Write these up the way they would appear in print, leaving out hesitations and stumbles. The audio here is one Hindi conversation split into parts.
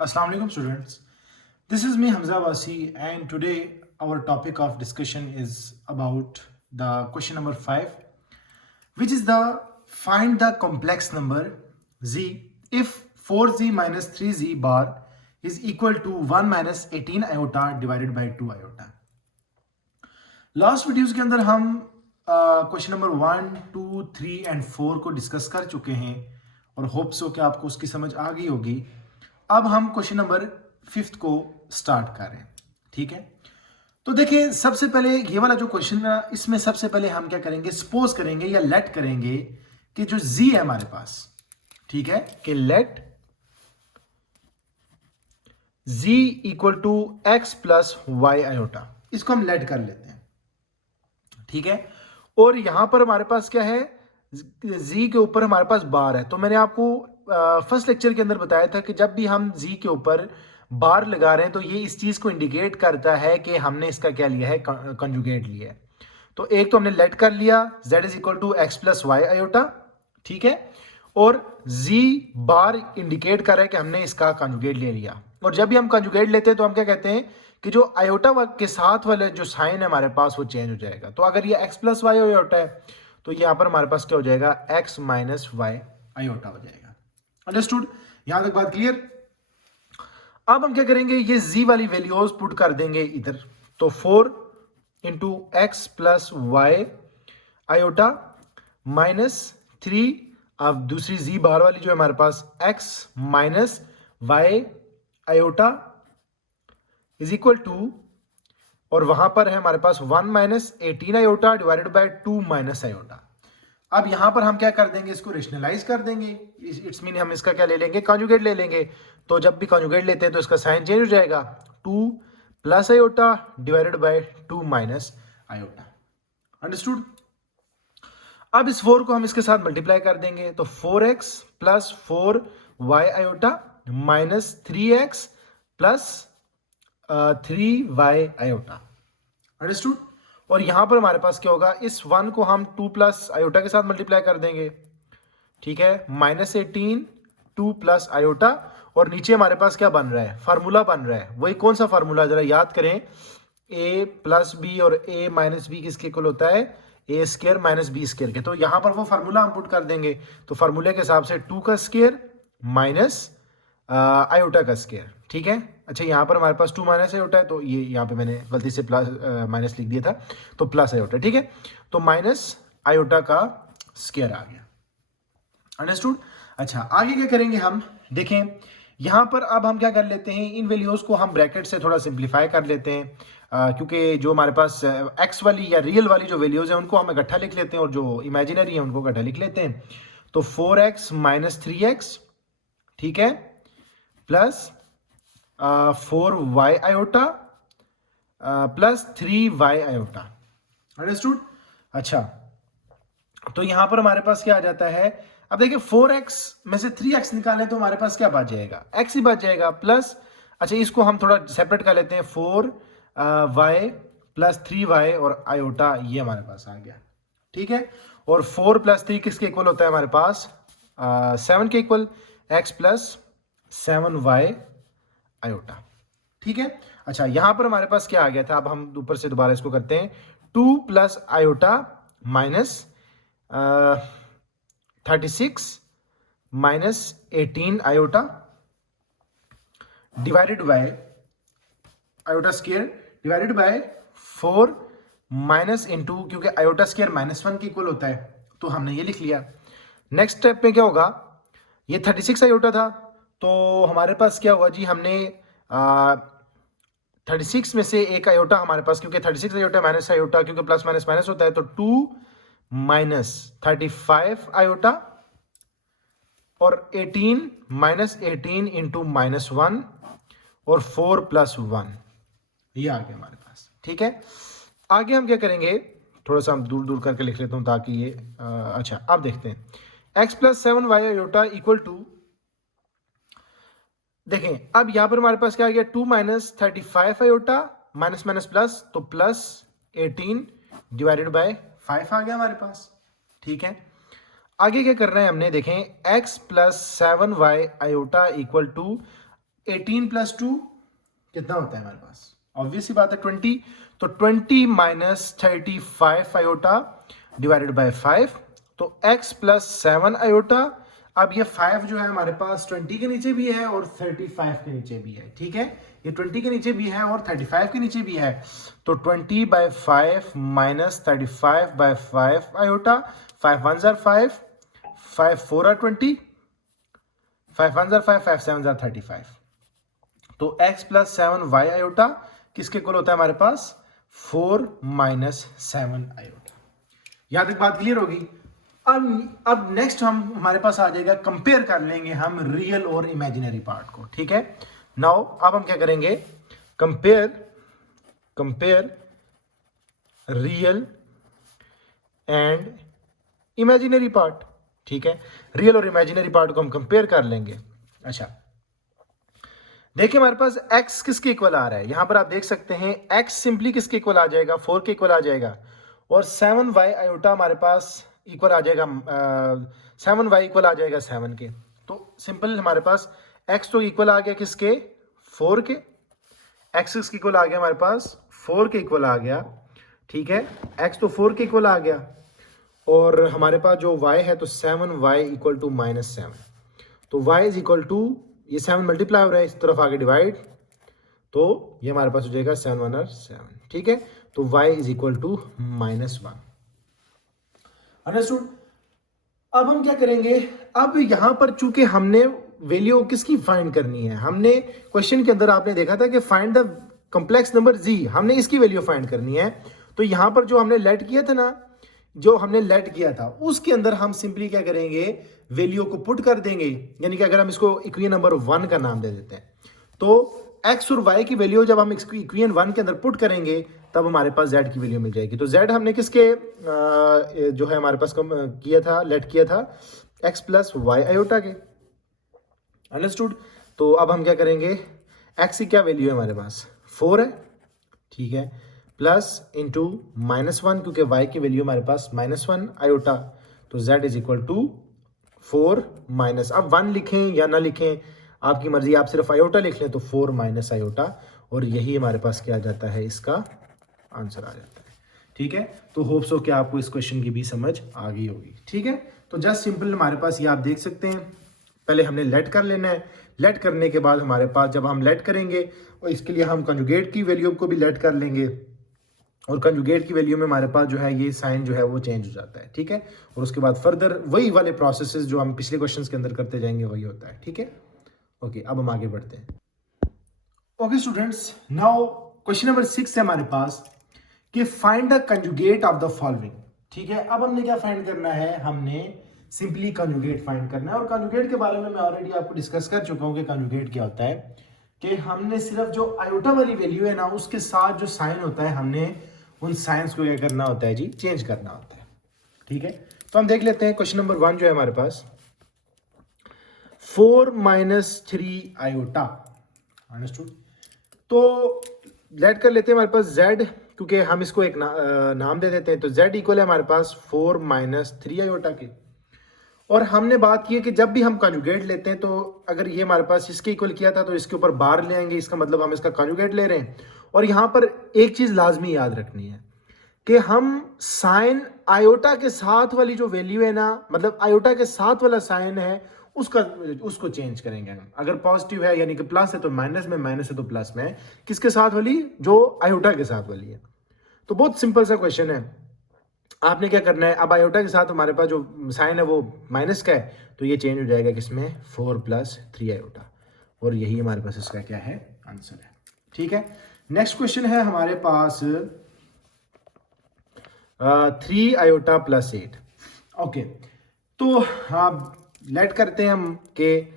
Assalamu alaikum students. This is me Hamza Wasi and today our topic of discussion is about the question number 5, which is the find the complex number z if 4z minus 3z bar is equal to 1 minus 18 iota divided by 2 iota. Last videos के अंदर हम क्वेश्चन नंबर 1, 2, 3 एंड 4 को डिस्कस कर चुके हैं और होप्स हो कि आपको उसकी समझ आ गई होगी। अब हम क्वेश्चन नंबर 5 को स्टार्ट कर रहे हैं। ठीक है, तो देखिए सबसे पहले ये वाला जो क्वेश्चन है इसमें सबसे पहले हम क्या करेंगे, सपोज करेंगे या लेट करेंगे कि जो z है हमारे पास, ठीक है, कि let z equal to x plus y iota, इसको हम लेट कर लेते हैं। ठीक है, और यहां पर हमारे पास क्या है, z के ऊपर हमारे पास बार है। तो मैंने आपको फर्स्ट लेक्चर के अंदर बताया था कि जब भी हम z के ऊपर बार लगा रहे हैं तो ये इस चीज को इंडिकेट करता है कि हमने इसका क्या लिया है, कंजुगेट लिया है। तो एक तो हमने लेट कर लिया z is equal to x plus y iota, ठीक है, और z बार इंडिकेट कर रहा है कि हमने इसका कंजुगेट ले लिया। और जब भी हम कंजुगेट लेते हैं तो हम क्या कहते हैं कि जो आयोटा के साथ वाले जो साइन है हमारे पास वो चेंज हो जाएगा। तो अगर ये x प्लस वाई आयोटा है तो यहाँ पर हमारे पास क्या हो जाएगा, x माइनस वाई आयोटा हो जाएगा। अंडरस्टूड, यहां तक बात क्लियर। अब हम क्या करेंगे, ये z वाली वैल्यूज पुट कर देंगे इधर। तो 4 into x plus y iota minus 3, अब दूसरी z बार वाली जो है हमारे पास x minus y iota is equal to, और वहां पर है हमारे पास 1 minus 18 iota divided by 2 minus iota. अब यहां पर हम क्या कर देंगे, इसको रेशनलाइज कर देंगे। इट्स मीन हम इसका क्या ले लेंगे, कॉन्जुगेट ले लेंगे। तो जब भी कॉन्जुगेट लेते हैं तो इसका साइन चेंज हो जाएगा, 2 plus iota divided by 2 minus iota. Understood. अब इस 4 को हम इसके साथ मल्टीप्लाई कर देंगे, तो 4x plus 4y iota minus 3x plus 3y iota. Understood. और यहां पर हमारे पास क्या होगा, इस 1 को हम 2 प्लस आयोटा के साथ मल्टीप्लाई कर देंगे, ठीक है, माइनस 18 2 प्लस आयोटा, और नीचे हमारे पास क्या बन रहा है, फार्मूला बन रहा है। वही कौन सा फार्मूला, जरा याद करें, a प्लस बी और a माइनस बी किसके इक्वल होता है, ए स्केयर माइनस बी स्केयर के। तो यहां पर वो फार्मूला हम पुट कर देंगे। तो फार्मूले के हिसाब से 2 का स्केयर माइनस आयोटा का स्केयर, ठीक है। अच्छा, यहाँ पर हमारे पास 2 माइनस आयोटा है, तो ये यहाँ पे मैंने गलती से प्लस माइनस लिख दिया था, तो प्लस आयोटा, ठीक है। तो माइनस आयोटा का स्केयर आ गया। अंडरस्टूड। अच्छा, आगे क्या करेंगे हम, देखें यहाँ पर अब हम क्या कर लेते हैं, इन वैल्यूज को हम ब्रैकेट से थोड़ा सिंप्लीफाई कर लेते हैं, क्योंकि जो हमारे पास एक्स वाली या रियल वाली जो वैल्यूज हैं उनको हम इकट्ठा लिख लेते हैं और जो इमेजिनरी है उनको इकट्ठा लिख लेते हैं। तो 4x माइनस 3x, ठीक है, plus 4y iota plus 3y iota. Understood. अच्छा, तो यहां पर हमारे पास क्या आ जाता है, अब देखिए 4x में से 3x निकालें तो हमारे पास क्या बच जाएगा, x ही बच जाएगा, प्लस, अच्छा इसको हम थोड़ा सेपरेट कर लेते हैं, 4y प्लस 3y और आयोटा, ये हमारे पास आ गया, ठीक है। और 4 प्लस 3 किसके इक्वल होता है हमारे पास, 7 के equal, x plus 7y iota, ठीक है। अच्छा, यहां पर हमारे पास क्या आ गया था, अब हम ऊपर से दोबारा इसको करते हैं, 2 plus iota minus 36 minus 18 iota divided bye iota square divided by 4 minus into, क्योंकि आयोटा स्क्वायर -1 के इक्वल होता है तो हमने ये लिख लिया। नेक्स्ट स्टेप में क्या होगा, ये 36 आयोटा था, तो हमारे पास क्या होगा जी, हमने 36 में से एक आयोटा हमारे पास, क्योंकि 36 आयोटा माइनस आयोटा, क्योंकि प्लस माइनस माइनस होता है, तो 2 माइनस 35 आयोटा और 18 माइनस 18 इंटू -1 और 4 प्लस 1, ये आ गया हमारे पास, ठीक है। आगे हम क्या करेंगे, थोड़ा सा हम दूर दूर करके लिख लेता हूं ताकि ये अच्छा, अब देखते हैं, x plus 7y iota equal to, देखें अब यहां पर हमारे पास क्या आ गया, 2 minus 35 iota minus minus plus, तो प्लस 18 डिवाइडेड बाय 5 आ गया हमारे पास, ठीक है। आगे क्या करना है हमने, देखें x plus 7y iota equal to, 18 plus 2 कितना होता है हमारे पास? ऑब्वियस ही बात है 20। तो 20 माइनस 35 आयोटा डिवाइडेड बाय 5, तो x प्लस 7 आयोटा। अब ये 5 जो है हमारे पास 20 के नीचे भी है और 35 के नीचे भी है, ठीक है। ये 20 के नीचे भी है और 35 के नीचे भी है, तो 20/5 minus 35/5 iota. 5 1 jar 5, 5 4 are 20, 5 1 jar 5, 5 7 jar 35। तो x प्लस 7 y आयोटा किसके इक्वल होता है हमारे पास? 4 माइनस 7 आयोटा। यहां तक बात क्लियर होगी। अब नेक्स्ट हमारे पास आ जाएगा, कंपेयर कर लेंगे हम रियल और इमेजिनरी पार्ट को, ठीक है। नाउ अब हम क्या करेंगे? Compare real and imaginary part, ठीक है। रियल और इमेजिनरी पार्ट को हम कंपेयर कर लेंगे। अच्छा, देखिए हमारे पास x किसके इक्वल आ रहा है? यहां पर आप देख सकते हैं x सिंपली किसके इक्वल आ जाएगा? 4 के इक्वल आ जाएगा, और 7y आयोटा हमारे पास इक्वल आ जाएगा 7y इक्वल आ जाएगा 7 के। तो सिंपल हमारे पास x तो इक्वल आ गया किसके? 4 के। x किसके इक्वल आ गया हमारे पास? 4 के इक्वल आ गया, ठीक है। x तो 4 के इक्वल आ गया, और हमारे पास जो y है तो 7y इक्वल टू -7। तो y इज इक्वल टू, ये 7 मल्टीप्लाई हो रहा है, इस तरफ आगे डिवाइड, तो ये हमारे पास हो जाएगा 7 1 और 7, ठीक है। तो y is equal to -1। Understood. अब हम क्या करेंगे? अब यहां पर चूंकि हमने वैल्यू किसकी फाइंड करनी है, हमने क्वेश्चन के अंदर आपने देखा था कि find the complex number z, हमने इसकी वैल्यू फाइंड करनी है। तो यहां पर जो हमने लेट किया था ना, जो हमने लेट किया था उसके अंदर हम सिंपली क्या करेंगे? वैल्यू को पुट कर देंगे। यानी कि अगर हम इसको इक्वेशन नंबर 1 का नाम दे देते हैं, तो x और y की वैल्यू जब हम इक्वेशन 1 के अंदर पुट करेंगे तब हमारे पास z की वैल्यू मिल जाएगी। तो z हमने किसके जो है हमारे पास किया था, लेट किया था x प्लस y आयोटा के। अंडरस्टूड। तो अब हम क्या करेंगे? x की क्या वैल्यू है हमारे पास? 4 है, ठीक है, प्लस इंटू -1, क्योंकि y की वैल्यू हमारे पास -1 आयोटा। तो z is equal to 4 minus, अब 1 लिखें या ना लिखें आपकी मर्जी, आप सिर्फ आयोटा लिख लें तो 4 माइनस आयोटा, और यही हमारे पास क्या आ जाता है? इसका आंसर आ जाता है, ठीक है। तो होप्स हो कि आपको इस क्वेश्चन की भी समझ आ गई होगी, ठीक है। तो जस्ट सिंपल हमारे पास ये आप देख सकते हैं, पहले हमने लेट कर लेना है। लेट करने के बाद हमारे पास जब हम लेट करेंगे, और इसके लिए हम कंजुगेट की वैल्यू को भी लेट कर लेंगे, और कंजुगेट की वैल्यू में हमारे पास जो है ये साइन जो है वो चेंज हो जाता है, ठीक है। और उसके बाद फर्दर वही वाले प्रोसेसेस जो हम पिछले क्वेश्चंस के अंदर करते जाएंगे वही होता है, ठीक है। ओके, अब हम आगे बढ़ते हैं। Okay students, now question number 6 है हमारे पास कि find the conjugate of the following, ठीक है। अब हमने क्या फाइंड करना है? हमने सिंपली कंजुगेट फाइंड करना है। और कंजुगेट के बारे में मैं ऑलरेडी आपको डिस्कस कर चुका हूं कि कंजुगेट क्या होता है, कि हमने सिर्फ जो आयोटा वाली वैल्यू है ना, उसके साथ जो साइन होता है, हमने उन साइंस को क्या करना होता है जी? चेंज करना होता है, ठीक है। तो हम देख लेते हैं क्वेश्चन नंबर 1 जो है हमारे पास, 4 माइनस 3 आयोटा। अंडरस्टूड। तो लेट कर लेते हैं हमारे पास z, क्योंकि हम इसको एक नाम दे देते हैं। तो z इक्वल है हमारे पास 4 माइनस 3 आयोटा के। और हमने बात की है कि जब भी हम कंजुगेट लेते हैं, तो अगर ये हमारे पास इसके इक्वल किया था तो इसके ऊपर बार ले आएंगे, इसका मतलब हम इसका कंजुगेट ले रहे हैं। और यहाँ पर एक चीज लाजमी याद रखनी है कि हम साइन आयोटा के साथ वाली जो वैल्यू है ना, मतलब आयोटा के साथ वाला साइन है उसको चेंज करेंगे हम। अगर पॉजिटिव है यानी कि प्लस है तो माइनस में, माइनस है तो प्लस में, किसके साथ वाली? जो आयोटा के साथ वाली है। तो बहुत सिंपल सा क्वेश्चन है, आपने क्या करना है? अब आयोटा के साथ हमारे पास जो साइन है वो माइनस का है, तो ये चेंज हो जाएगा किसमें? 4 + 3 आयोटा, और यही हमारे पास इसका क्या है? आंसर है, ठीक है। नेक्स्ट क्वेश्चन है हमारे पास 3 आयोटा + 8। ओके, तो हाँ लेट करते हैं हम कि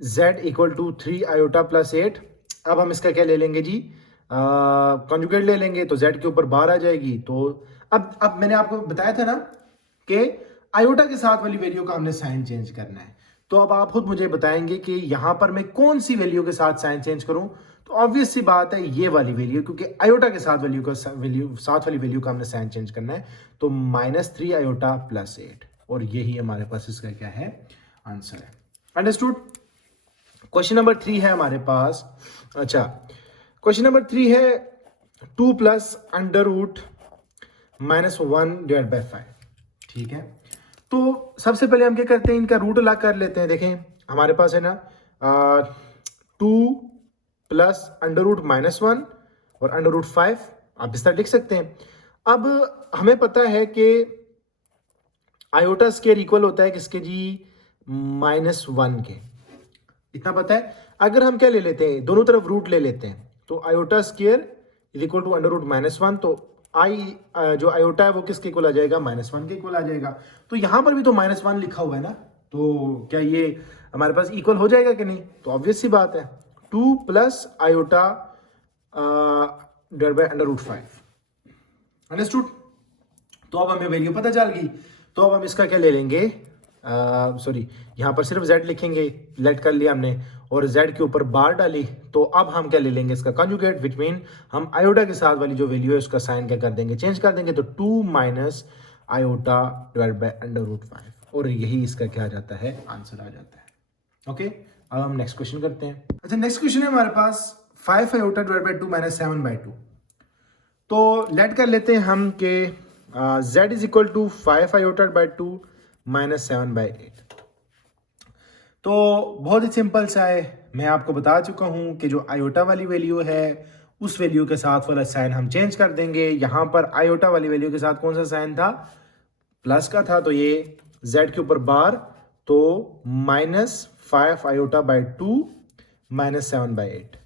z इक्वल टू 3 आयोटा + 8। अब हम इसका क्या ले लेंगे जी? कॉन्जुगेट ले लेंगे, तो z के ऊपर बार आ जाएगी। तो अब मैंने आपको बताया था ना कि आयोटा के साथ वाली वैल्यू का हमने साइन चेंज करना है। तो अब आप खुद मुझे बताएंगे कि यहां पर मैं कौन सी वैल्यू के साथ साइन चेंज करूं। तो ऑब्वियस सी बात है ये वाली वैल्यू, क्योंकि आयोटा के साथ साथ वाली वैल्यू का हमने साइन चेंज करना है। तो -3 आयोटा + 8, और यही हमारे पास इसका क्या है? आंसर है। अंडरस्टूड। क्वेश्चन नंबर 3 है हमारे पास। अच्छा, क्वेश्चन नंबर 3 है 2 plus under root minus 1 divide by 5। ठीक है, तो सबसे पहले हम क्या करते हैं, इनका रूट अलग कर लेते हैं। देखें हमारे पास है ना 2 प्लस अंडर रूट माइनस 1 और अंडर रूट 5, आप इस तरह लिख सकते हैं। अब हमें पता है कि आयोटा स्केयर इक्वल होता है किसके जी, -1 के, इतना पता है। अगर हम क्या ले लेते हैं, दोनों तरफ रूट ले लेते हैं, तो iota square is equal to under root -1, तो आई जो आयोटा है वो किसके इक्वल आ जाएगा, -1 के इक्वल आ जाएगा। तो यहां पर भी तो -1 लिखा हुआ है ना, तो क्या ये हमारे पास इक्वल हो जाएगा कि नहीं, तो ऑब्वियस सी बात है 2 plus iota divide by under root 5। Understood. तो अब हमें वैल्यू पता चल गई, तो अब हम इसका क्या ले लेंगे, सॉरी यहाँ पर सिर्फ z लिखेंगे, लेट कर लिया हमने, और z के ऊपर बार डाली, तो अब हम क्या ले लेंगे इसका कंजुगेट, विच मीन हम आयोटा के साथ वाली जो वैल्यू है उसका साइन क्या कर देंगे, चेंज कर देंगे, तो 2 minus iota divide by under root 5, और यही इसका क्या आ जाता है, आंसर आ जाता है। ओके, अब हम नेक्स्ट क्वेश्चन करते हैं। अच्छा, नेक्स्ट क्वेश्चन है हमारे पास 5 आयोटा डिवाइड बाय 2 माइनस 7/2। तो लेट कर लेते हैं हम कि z is equal to 5 iota by 2 minus 7/8। तो बहुत ही सिंपल सा है, मैं आपको बता चुका हूं कि जो आयोटा वाली वैल्यू है उस वैल्यू के साथ वाला साइन हम चेंज कर देंगे। यहां पर आयोटा वाली वैल्यू के साथ कौन सा साइन था, प्लस का था, तो ये z के ऊपर बार, तो -5 आयोटा बाय 2 माइनस 7/8।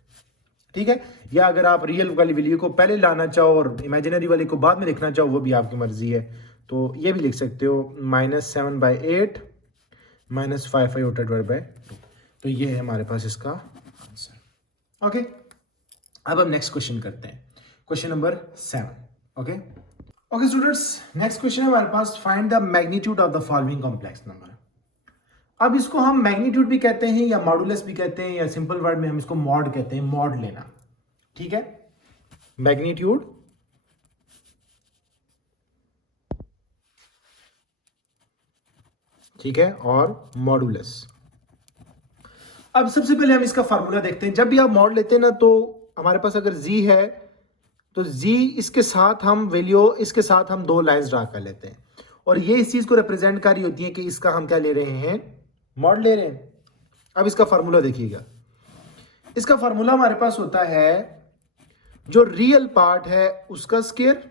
ठीक है, या अगर आप रियल वाली वैल्यू को पहले लाना चाहो और इमेजिनरी वाली को बाद में लिखना चाहो, वो भी आपकी मर्जी है, तो ये भी लिख सकते हो -7/8 -5 आयोटा डिवाइड बाय 2। तो ये है हमारे पास इसका आंसर। ओके, अब हम नेक्स्ट क्वेश्चन करते हैं, question number 7। Okay okay students, next question है हमारे पास, find the magnitude of the following complex number. अब इसको हम मैग्नीट्यूड भी कहते हैं या मॉडुलस भी कहते हैं, या सिंपल वर्ड में हम इसको मॉड कहते हैं, मॉड लेना। ठीक है, मैग्नीट्यूड ठीक है, और मॉडुलस। अब सबसे पहले हम इसका फार्मूला देखते हैं। जब भी आप मॉड लेते हैं ना, तो हमारे पास अगर z है तो z इसके साथ हम वैल्यू, इसके साथ हम दो लाइंस ड्रा कर लेते हैं, और ये इस चीज को रिप्रेजेंट कर रही होती है कि इसका हम क्या ले रहे हैं, मॉड ले रहे हैं। अब इसका फार्मूला देखिएगा, इसका फार्मूला हमारे पास होता है जो रियल पार्ट है उसका स्क्वायर,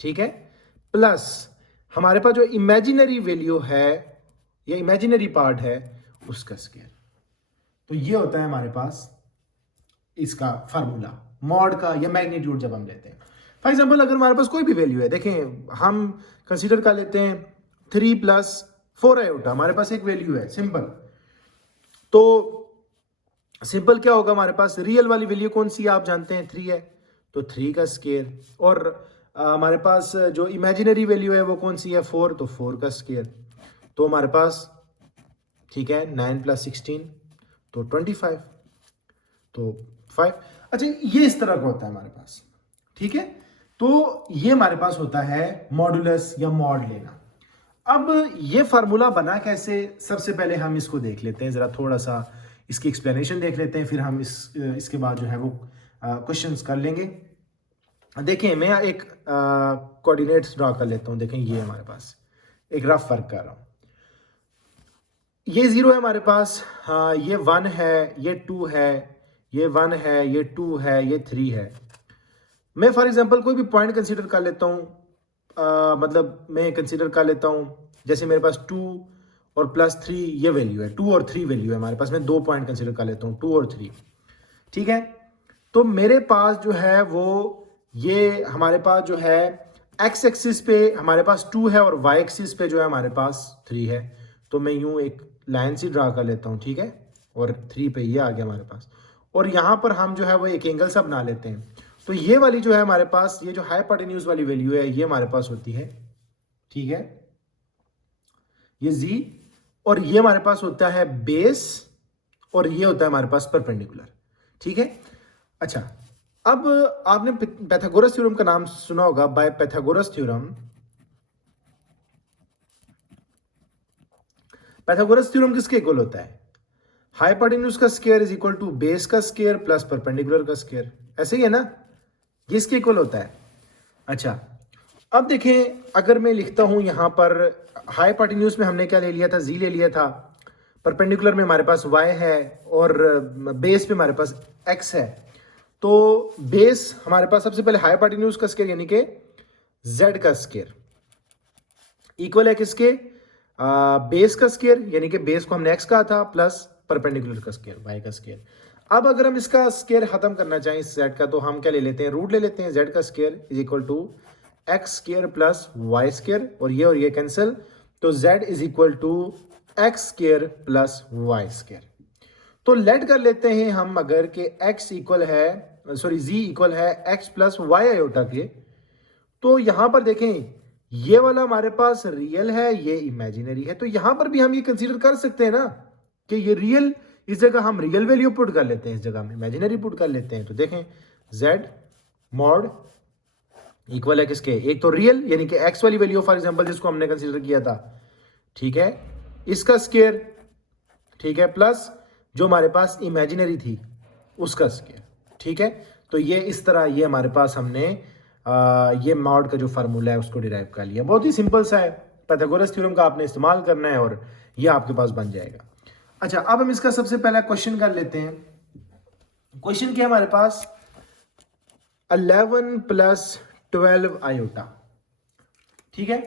ठीक है, प्लस हमारे पास जो इमेजिनरी वैल्यू है या इमेजिनरी पार्ट है उसका स्क्वायर। तो ये होता है हमारे पास इसका फार्मूला मॉड का या मैग्नीट्यूड जब हम लेते हैं। फॉर एग्जांपल अगर हमारे पास कोई भी वैल्यू है, देखें हम कंसीडर कर लेते हैं 3 + 4 आयोटा, हमारे पास एक वैल्यू है सिंपल। तो सिंपल क्या होगा, हमारे पास रियल वाली वैल्यू कौन सी है आप जानते हैं, 3 है, तो 3 का स्क्वायर, और हमारे पास जो इमेजिनरी वैल्यू है वो कौन सी है, 4, तो 4 का स्क्वायर। तो हमारे पास ठीक है 9 + 16 तो 25, तो 5। अच्छा, ये इस तरह का होता है हमारे पास। ठीक है, तो ये हमारे पास होता है मॉडुलस या मॉड लेना। अब ये फार्मूला बना कैसे, सबसे पहले हम इसको देख लेते हैं, जरा थोड़ा सा इसकी एक्सप्लेनेशन देख लेते हैं, फिर हम इसके बाद जो है वो क्वेश्चंस कर लेंगे। देखें मैं एक कोऑर्डिनेट्स ड्रा कर लेता हूं। देखें ये हमारे पास एक रफ वर्क कर रहा हूं, ये 0 है हमारे पास, हाँ ये 1 है, ये 2 है, ये 1 है, ये 2 है, ये 3 है। मैं फॉर एग्जांपल कोई भी पॉइंट कंसीडर कर लेता हूँ, मतलब मैं कंसीडर कर लेता हूँ जैसे मेरे पास 2 और +3 ये वैल्यू है, 2 और 3 वैल्यू है हमारे पास, मैं 2 पॉइंट कंसीडर कर लेता हूँ 2 और 3। ठीक है, तो मेरे पास जो है वो ये हमारे पास जो है x एक्सिस पे हमारे पास 2 है और y एक्सिस पे जो है हमारे पास 3 है। तो मैं यूं एक लाइन सी ड्रा कर लेता हूँ, ठीक है, और 3 पे ये आ गया हमारे पास, और यहाँ पर हम जो है वो एक एंगल सा बना लेते हैं। तो ये वाली जो है हमारे पास, ये जो हाइपोटेन्यूज वाली वैल्यू है ये हमारे पास होती है, ठीक है, ये z, और ये हमारे पास होता है बेस, और ये होता है हमारे पास परपेंडिकुलर। ठीक है, अच्छा अब आपने पाइथागोरस थ्योरम का नाम सुना होगा। By Pythagoras theorem, Pythagoras theorem किसके इक्वल होता है, हाइपोटेन्यूज का square is equal to base का स्क्वायर प्लस परपेंडिकुलर का स्क्वायर, ऐसे ही है ना, ये इसके इक्वल होता है। अच्छा, अब देखें अगर मैं लिखता हूं यहां पर हाइपोटेन्यूज में हमने क्या ले लिया था, जी ले लिया था, परपेंडिकुलर में हमारे पास y है और बेस पे हमारे पास x है। तो बेस हमारे पास सबसे पहले हाइपोटेन्यूज का स्क्वायर यानी कि z का स्क्वायर इक्वल है किसके, बेस का स्क्वायर यानी कि बेस को हमने x कहा था प्लस परपेंडिकुलर का स्क्वायर y का स्क्वायर। अब अगर हम इसका स्क्वायर खत्म करना चाहें इस z का, तो हम क्या ले लेते हैं, रूट ले लेते हैं, z का square is equal to x square plus y square, और ये कैंसिल, तो z is equal to x square plus y square. तो लेट कर लेते हैं हम अगर के x इक्वल है, सॉरी z इक्वल है x प्लस वाई आयोटा के, तो यहां पर देखें ये वाला हमारे पास रियल है, ये इमेजिनरी है, तो यहां पर भी हम ये कंसीडर कर सकते हैं ना कि ये रियल, इस जगह हम रियल वैल्यू पुट कर लेते हैं, इस जगह हम इमेजिनरी पुट कर लेते हैं। तो देखें z मॉड इक्वल है किसके, एक तो रियल यानी कि x वाली वैल्यू फॉर एग्जांपल जिसको हमने कंसीडर किया था, ठीक है, इसका स्क्वायर, ठीक है, प्लस जो हमारे पास इमेजिनरी थी उसका स्क्वायर, ठीक है। तो ये इस तरह ये हमारे पास हमने ये मॉड का जो फार्मूला है उसको डिराइव कर लिया। बहुत ही सिंपल सा है, पाइथागोरस थ्योरम का आपने इस्तेमाल करना है और ये आपके पास बन जाएगा। अच्छा, अब हम इसका सबसे पहला क्वेश्चन कर लेते हैं। क्वेश्चन क्या है हमारे पास, 11 प्लस 12 आयोटा, ठीक है।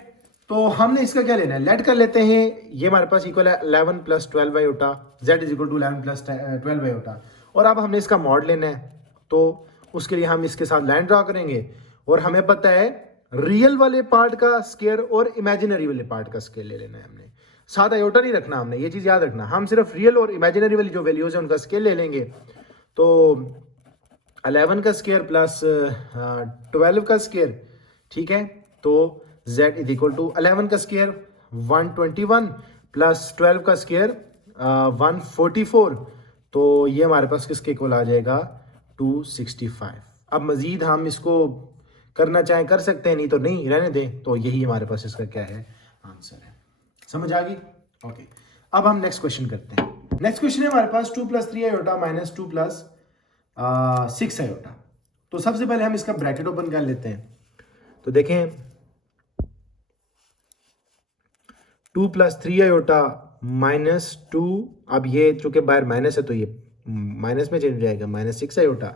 तो हमने इसका क्या लेना है, लेट कर लेते हैं, ये हमारे पास इक्वल है 11 plus 12 iota, z is equal to 11 plus 12 iota, और अब हमने इसका मॉड लेना है, तो उसके लिए हम इसके साथ लाइन ड्रा करेंगे, और हमें पता है रियल वाले पार्ट का स्क्वायर और इमेजिनरी वाले पार्ट का स्क्वायर ले लेना है हमने, साथ आयोटा नहीं रखना हमने, ये चीज़ याद रखना, हम सिर्फ रियल और इमेजिनरी वाली जो वैल्यूज है उनका स्क्वायर ले लेंगे। तो 11 का स्क्वायर प्लस 12 का स्क्वायर, ठीक है, तो z इज इक्वल टू 11 का स्क्वायर 121 प्लस 12 का स्क्वायर 144, तो ये हमारे पास किसके इक्वल आ जाएगा 265। अब मजीद हम इसको करना चाहें कर सकते हैं, नहीं तो नहीं रहने दें, तो यही हमारे पास इसका क्या है आंसर है। समझ आ गई? ओके, अब हम नेक्स्ट क्वेश्चन करते हैं। नेक्स्ट क्वेश्चन है हमारे पास 2 plus 3 iota minus 2 plus 6 iota. तो सबसे पहले हम इसका ब्रैकेट ओपन कर लेते हैं। तो देखें 2 प्लस 3 आयोटा माइनस 2, अब ये चूंकि बाहर माइनस है तो ये माइनस में चेंज हो जाएगा, माइनस 6 आयोटा,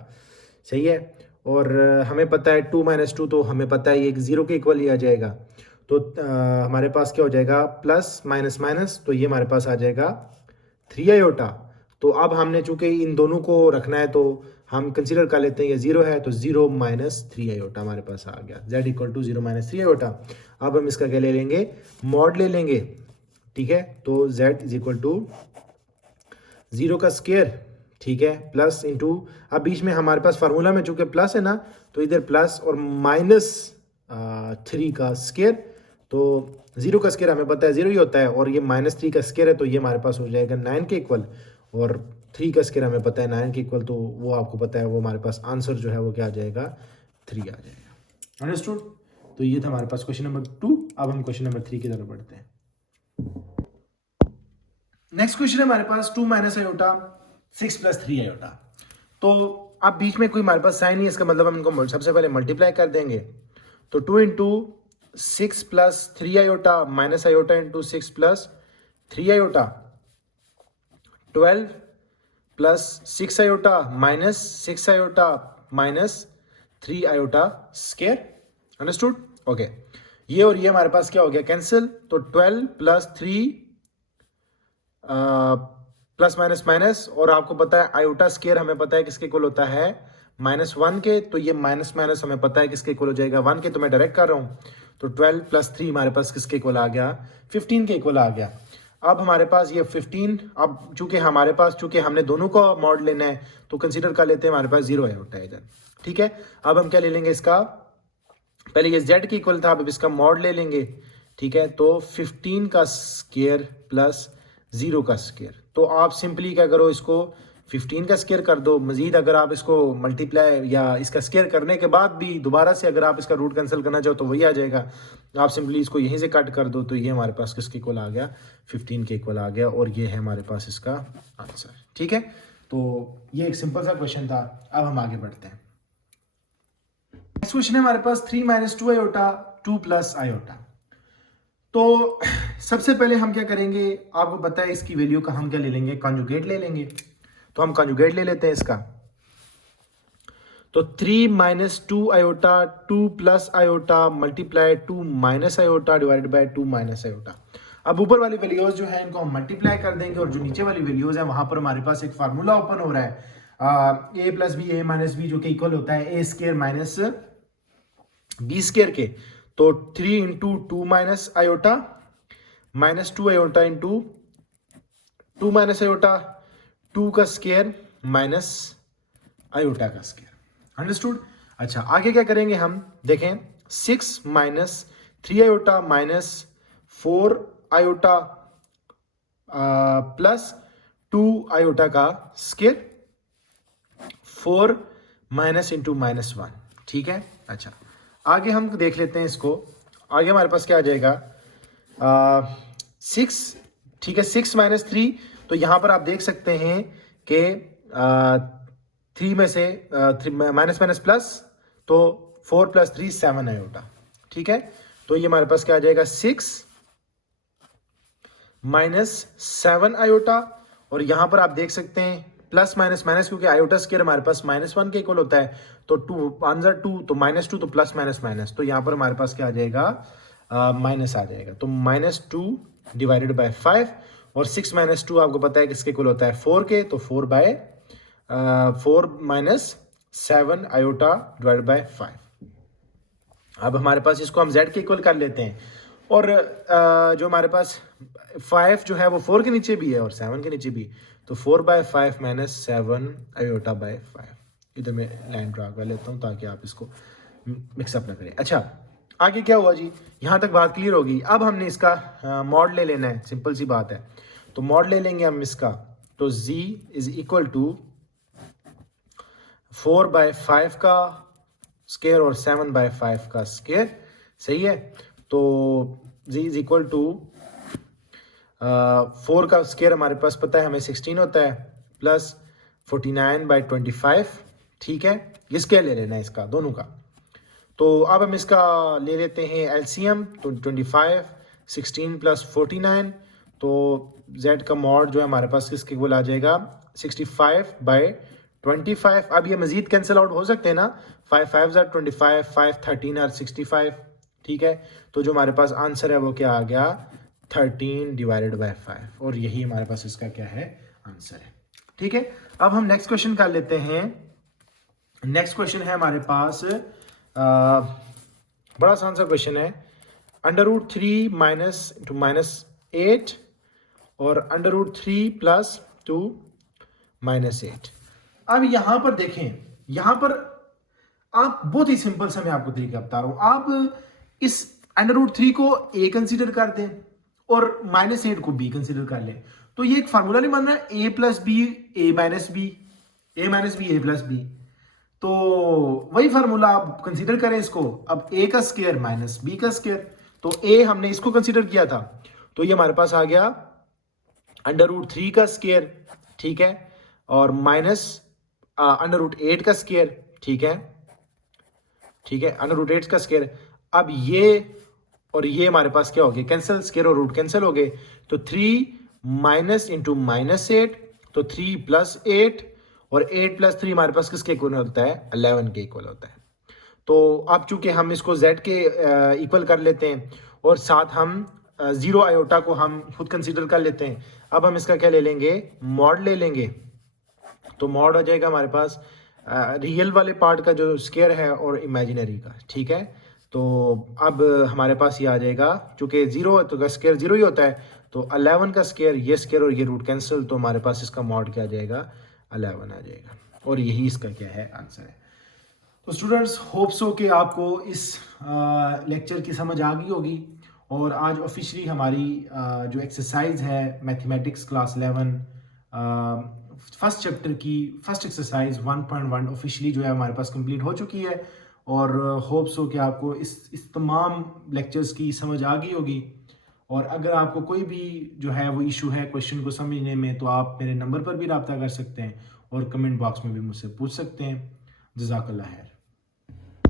सही है। और हमें पता है 2 माइनस 2, तो हमें पता है ये 0 के इक्वल ही आ जाएगा, तो हमारे पास क्या हो जाएगा प्लस माइनस माइनस, तो ये हमारे पास आ जाएगा 3 आयोटा। तो अब हमने चूंकि इन दोनों को रखना है तो हम कंसीडर कर लेते हैं ये 0 है, तो 0 माइनस 3 आयोटा हमारे पास आ गया, z equal to 0 minus 3 iota. अब हम इसका क्या ले लेंगे, मॉड ले लेंगे, ठीक है। तो z इज इक्वल टू 0 का स्क्वायर, ठीक है, प्लस इंटू, अब बीच में हमारे पास फार्मूला में चूंकि प्लस है ना, तो इधर प्लस और माइनस 3 का स्क्वायर, तो 0 का स्क्वायर हमें पता है 0 ही होता है, और ये माइनस 3 का स्क्वायर है, तो ये हमारे पास हो जाएगा 9 के इक्वल, और 3 का स्क्वायर हमें पता है 9 के इक्वल, तो वो आपको पता है वो हमारे पास आंसर जो है वो क्या आ जाएगा 3 आ जाएगा। अंडरस्टूड? तो ये था हमारे पास क्वेश्चन नंबर 2। अब हम क्वेश्चन नंबर 3 की तरफ बढ़ते हैं। नेक्स्ट क्वेश्चन है हमारे पास 2 माइनस आयोटा 6 प्लस 3 आयोटा। तो अब बीच में कोई हमारे पास साइन नहीं है, इसका मतलब हम इनको सबसे पहले मल्टीप्लाई कर देंगे। तो 2 into 6 plus 3 iota minus iota into 6 plus 3 iota, 12 plus 6 iota minus 6 iota minus 3 iota square. Understood? Okay, ये और ये हमारे पास क्या हो गया कैंसिल, तो 12 प्लस 3 प्लस माइनस माइनस, और आपको पता है आयोटा स्क्वायर हमें पता है किसके इक्वल होता है -1 के, तो ये माइनस माइनस हमें पता है किसके इक्वल हो जाएगा 1 के, तो मैं डायरेक्ट कर रहा हूँ। तो 12 प्लस 3 हमारे पास किसके इक्वल आ गया 15 के इक्वल आ गया। अब हमारे पास ये 15, अब चूंकि हमारे पास चूंकि हमने दोनों का मॉड लेना है तो कंसीडर कर लेते हैं हमारे पास 0 आयोटा है इधर, ठीक है। अब हम क्या ले लेंगे इसका, पहले ये z के इक्वल था, अब इसका मॉड ले लेंगे, ठीक है। तो 15 का स्क्वायर प्लस 0 का स्क्वायर, तो आप सिंपली क्या करो इसको 15 का स्क्वायर कर दो। मजीद अगर आप इसको मल्टीप्लाई या इसका स्क्वायर करने के बाद भी दोबारा से अगर आप इसका रूट कैंसिल करना चाहो तो वही आ जाएगा। आप सिंपली इसको यहीं से कट कर दो, तो ये हमारे पास किसके इक्वल आ गया, 15 के इक्वल आ गया, और ये है हमारे पास इसका आंसर। ठीक है, तो ये एक सिंपल सा क्वेश्चन था। अब हम आगे बढ़ते हैं। नेक्स्ट क्वेश्चन है हमारे पास 3 - 2 आयोटा 2 + आयोटा। तो सबसे पहले हम क्या करेंगे, आपको पता है इसकी वैल्यू का हम क्या ले लेंगे, कॉन्जुगेट ले लेंगे। तो हम कॉन्जुगेट ले लेते हैं इसका। तो 3 - 2 iota 2 + iota multiply 2 - iota divided by 2 - iota. अब ऊपर वाली वैल्यूज जो है इनको हम मल्टीप्लाई कर देंगे, और जो नीचे वाली वैल्यूज है वहां पर हमारे पास एक फार्मूला ओपन हो रहा है, a + b a - b जो कि इक्वल होता है a² - b² के। तो 3 × 2 - आयोटा -2 आयोटा इंटू 2 - आयोटा 2 का स्क्वायर माइनस आयोटा का स्क्वायर। अंडरस्टूड। अच्छा, आगे क्या करेंगे हम देखें, 6 - 3 आयोटा -4 आयोटा प्लस 2 आयोटा का स्क्वायर, 4 माइनस इंटू -1। ठीक है। अच्छा, आगे हम देख लेते हैं इसको। आगे हमारे पास क्या आ जाएगा, 6। ठीक है, 6 - 3, तो यहां पर आप देख सकते हैं कि 3 में से माइनस माइनस प्लस, तो 4 + 3 7 आयोटा। ठीक है, तो ये हमारे पास क्या आ जाएगा, 6 - 7 आयोटा, और यहां पर आप देख सकते हैं प्लस माइनस माइनस, क्योंकि आयोटा स्क्वायर हमारे पास -1 के इक्वल होता है, तो 2 1 × 2 तो -2, तो प्लस माइनस माइनस, तो यहां पर हमारे पास क्या आ जाएगा, माइनस आ जाएगा। तो -2 डिवाइडेड बाय 5, और 6 - 2 आपको पता है किसके इक्वल होता है, 4 के, तो 4 - 7 आयोटा डिवाइडेड बाय 5। अब हमारे पास इसको हम z के इक्वल कर लेते हैं, और जो हमारे पास 5 जो है वो 4 के नीचे भी है और 7 के नीचे भी, तो 4/5 - 7 आयोटा बाय 5। इधर मैं लाइन ड्रा कर लेता हूँ ताकि आप इसको मिक्सअप ना करें। अच्छा, आगे क्या हुआ जी, यहाँ तक बात क्लियर होगी। अब हमने इसका मॉड ले लेना है, सिंपल सी बात है। तो मॉड ले लेंगे हम इसका, तो z = 4/5 का स्क्वायर और 7/5 का स्क्वायर। सही है, तो z = 4 का स्क्वायर हमारे पास पता है हमें 16 होता है, प्लस 49/25। ठीक है, ये स्क्वायर ले लेना है इसका, दोनों का। तो अब हम इसका ले लेते हैं एलसीएम, तो 25 16 + 49, तो z का मॉड जो है हमारे पास किसके इक्वल आ जाएगा, 65/25। अब ये मजीद कैंसिल आउट हो सकते हैं ना, 5 5 = 25, 5 13 और 65। ठीक है, तो जो हमारे पास आंसर है वो क्या आ गया, 13 डिवाइडेड बाय 5, और यही हमारे पास इसका क्या है, आंसर है। ठीक है, अब हम नेक्स्ट क्वेश्चन कर लेते हैं। नेक्स्ट क्वेश्चन है हमारे पास, बड़ा आसान सा क्वेश्चन है, √3 - 8 और √3 + 2 - 8। अब यहां पर देखें, यहां पर आप बहुत ही सिंपल सा मैं आपको तरीका बता रहा हूं। आप इस √3 को a कंसीडर कर दें और -8 को b कंसीडर कर लें, तो ये एक फार्मूला नहीं बन रहा है, a + b a - b, a - b a + b। तो वही फार्मूला आप कंसीडर करें इसको। अब a का स्क्वायर माइनस b का स्क्वायर, तो a हमने इसको कंसीडर किया था, तो ये हमारे पास आ गया √3 का स्क्वायर। ठीक है, और माइनस √8 का स्क्वायर। ठीक है, ठीक है, √8 का स्क्वायर। अब ये और ये हमारे पास क्या हो गया, कैंसिल, स्क्वायर और रूट कैंसिल हो गए, तो 3 - इंटू -8, तो 3 + 8, और 8 + 3 हमारे पास किसके इक्वल होता है, 11 के इक्वल होता है। तो अब चूंकि हम इसको z के इक्वल कर लेते हैं, और साथ हम 0 आयोटा को हम खुद कंसीडर कर लेते हैं। अब हम इसका क्या ले लेंगे, मॉड ले लेंगे। तो मॉड आ जाएगा हमारे पास रियल वाले पार्ट का जो स्क्वायर है और इमेजिनरी का। ठीक है, तो अब हमारे पास ये आ जाएगा, चूंकि 0 तो का स्क्वायर 0 ही होता है, तो 11 का स्क्वायर, ये स्क्वायर और ये रूट कैंसिल, तो हमारे पास इसका मॉड क्या आ जाएगा, 11 आ जाएगा, और यही इसका क्या है, आंसर है। तो स्टूडेंट्स, होप्स हो कि आपको इस लेक्चर की समझ आ गई होगी, और आज ऑफिशियली हमारी जो एक्सरसाइज है मैथमेटिक्स क्लास 11 फर्स्ट चैप्टर की फर्स्ट एक्सरसाइज 1.1 ऑफिशियली जो है हमारे पास कंप्लीट हो चुकी है और होप्स हो कि आपको इस तमाम लेक्चर्स की समझ आ गई होगी। और अगर आपको कोई भी जो है वो इशू है क्वेश्चन को समझने में तो आप मेरे नंबर पर भी रब्ता कर सकते हैं और कमेंट बॉक्स में भी मुझसे पूछ सकते हैं। जज़ाकल्लाह खैर।